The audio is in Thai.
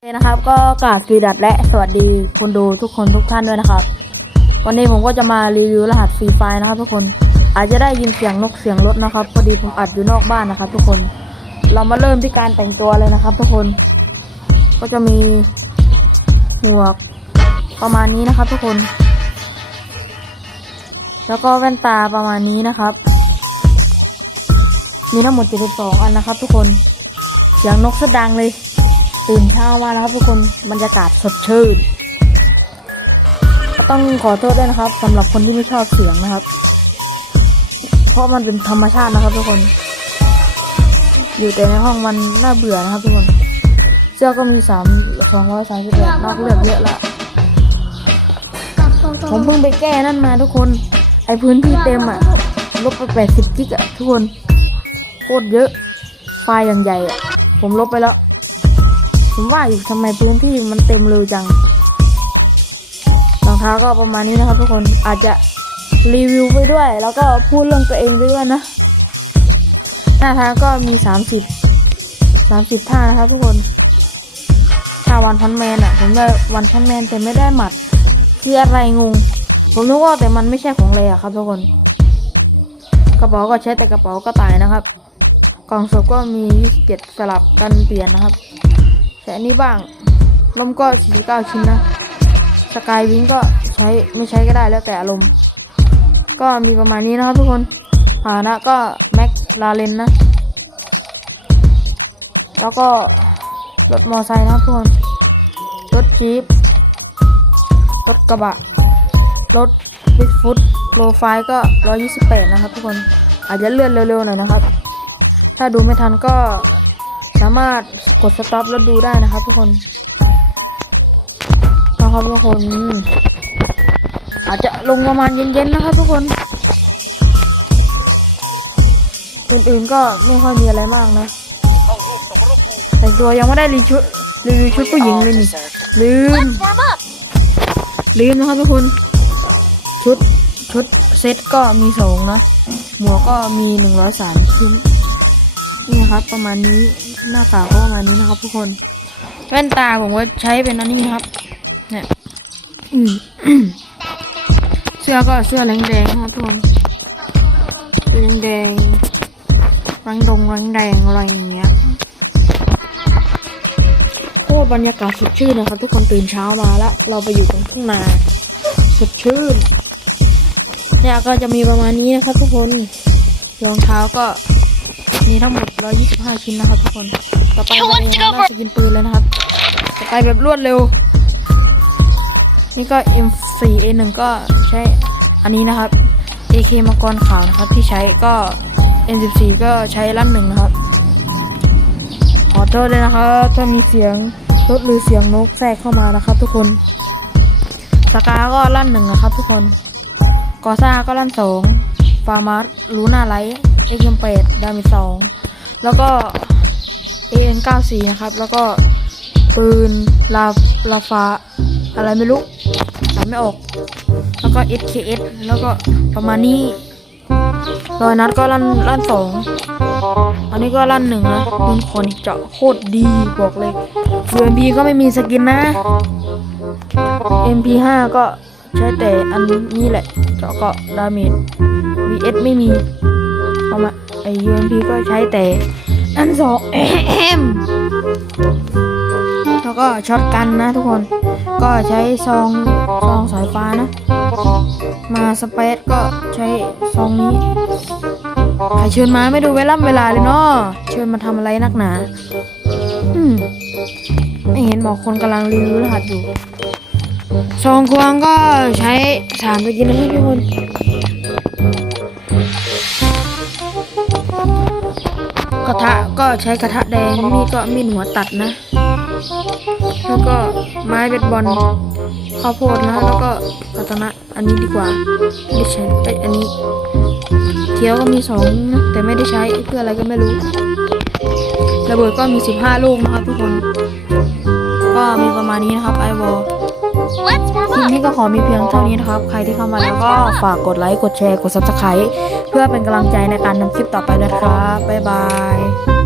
โอเคนะครับก็กราบสวีดัตและสวัสดีคนดูทุกคนทุกท่านด้วยนะครับ วันนี้ผมก็จะมารีวิวรหัสฟรีไฟนะครับ ทุกคนอาจจะได้ยินเสียงนกเสียงรถนะครับพอดีผมอัดอยู่นอกบ้านนะครับ ทุกคนเรามาเริ่มที่การแต่งตัวเลยนะครับ ทุกคน ก็จะมีหมวกประมาณนี้นะครับ ทุกคน แล้วก็แว่นตาประมาณนี้นะครับ มีทั้งหมด 72 อันนะครับ ทุกคนเสียงนกสดังเลย ตื่นเช้ามานะครับทุกคนบรรยากาศสดชื่น ก็ต้องขอโทษด้วยนะครับสำหรับคนที่ไม่ชอบเสียงนะครับ เพราะมันเป็นธรรมชาตินะครับ ทุกคน อยู่แต่ในห้องมันน่าเบื่อนะครับ ทุกคน เสื้อก็มีสามสองร้อยสามสิบแปดนอกเลือกเยอะละผมเพิ่งไปแก้นั่นมาทุกคน ไอพื้นที่เต็มอะลบไปแปดสิบกิกอะทุกคนโคตรเยอะ ไฟล์อย่างใหญ่อะผมลบไปแล้ว ผมว่าอยู่ทำไมพื้นที่มันเต็มเร็วจังรองเท้าก็ประมาณนี้นะครับทุกคนอาจจะรีวิวไปด้วย แล้วก็พูดเรื่องตัวเองไปด้วยนะ หน้าท้าก็มีสามสิบสามสิบท่านะครับทุกคนถ้าวันพันแมนอะ ผมได้วันพันแมนแต่ไม่ได้หมัด คืออะไรงง ผมนึกว่าแต่มันไม่ใช่ของเลยอะครับทุกคน กระเป๋าก็ใช้แต่กระเป๋ากระต่ายนะครับ กล่องศพก็มี27สลับกันเปลี่ยนนะครับ แต่อันนี้บ้างลมก็ 49 ชิ้นนะ สกายวิงก็ใช้ไม่ใช้ก็ได้แล้วแต่อารมณ์ ก็มีประมาณนี้นะครับทุกคนฐานะก็แม็กลาเลนนะ แล้วก็รถมอไซค์นะครับทุกคน รถจี๊ปรถกระบะ รถบิ๊กฟุตโลไฟก็ 128 นะครับทุกคน อาจจะเลื่อนเร็วๆหน่อยนะครับ ถ้าดูไม่ทันก็ สามารถกดสต็อปแล้วดูได้นะครับทุกคนนะครับทุกคน อาจจะลงประมาณเย็นๆนะครับทุกคนอื่นๆก็ไม่ค่อยมีอะไรมากนะ แต่ตัวยังไม่ได้รีชุดรีวิวชุดผู้หญิงเลยนี่ลืมลืมนะครับทุกคน ชุดชุดเซ็ตก็มีสองนะ หมวกก็มีหนึ่งร้อยสามชิ้น นี่นะครับ ประมาณนี้หน้ากาก็ประมาณนี้นะครับ ทุกคนแว่นตาผมก็ใช้เป็นอันนี้ครับ เนี่ยเสื้อก็เสื้อแดงๆนะครับทุกคนเสื้อแดงๆรังดงรังแดงอะไรอย่างเงี้ยโคตรบรรยากาศสดชื่นนะครับ ทุกคนตื่นเช้ามาแล้ว เราไปอยู่ตรงทุ่งนาสดชื่นเนี่ยก็จะมีประมาณนี้นะครับ ทุกคนรองเท้าก็ มีทั้งหมด 125 ชิ้นนะครับทุกคน ต่อไปมาเองน่าจะกินปืนเลยนะครับ ต่อไปแบบรวดเร็ว นี่ก็ M4A1 ก็ใช้อันนี้นะครับ AK มังกรขาวนะครับ ที่ใช้ก็ M14 ก็ใช้ลั่นหนึ่งนะครับ ขอโทษเลยนะครับถ้ามีเสียงรถหรือเสียงนกแทรกเข้ามานะครับ ทุกคนสกาก็ลั่นหนึ่งนะครับ ทุกคน กอซ่าก็ลั่นสองฟาร์มาร์ลูน่าไลท์ เอ็กซ์เปดดามิสองแล้วก็ AN 9 4นะครับ แล้วก็ปืนลาลาฟ้าอะไรไม่รู้อ่ไม่ออก แล้วก็ SKS แล้วก็ประมาณนี้รอยนัดก็ลั่นลั่นสอง อันนี้ก็ลั่นหนึ่งนะปืนคอนเจาะโคตรดีบอกเลย UMP ก็ไม่มีสกินนะ MP5 ก็ใช้แต่อันนี้แหละ เจาะเกาะดาเมจ VS ไม่มี เอามาไอ UMP ก็ใช้แต่อันสองเอแล้วก็ช็อตกันนะทุกคน ก็ใช้ซองซองสายฟ้านะ มาสเปซก็ใช้ซองนี้ใครเชิญมาไม่ดูเวลาเวลาเลยเนาะเชิญมาทำอะไรนักหนา อืมไม่เห็นบอกคนกำลังรีวิวรหัสอยู่ซองควงก็ใช้สามตะกินนะทุกคน กระทะก็ใช้กระทะแดง มีดก็มีดหัวตัดนะ แล้วก็ไม้เบสบอลข้าวโพดนะ แล้วก็กาตนะ อันนี้ดีกว่าไม่ได้ใช้ไอยอันนี้เทียวก็มีสองนะแต่ไม่ได้ใช้เพื่ออะไรก็ไม่รู้ ระเบิดก็มีสิบห้าลูกนะครับทุกคน ก็มีประมาณนี้นะครับไอวอล คลิปนี้ก็ขอมีเพียงเท่านี้นะครับ ใครที่เข้ามาแล้วก็ฝากกดไลค์ กดแชร์ กด subscribe เพื่อเป็นกำลังใจในการทำคลิปต่อไปนะครับ บ๊ายบาย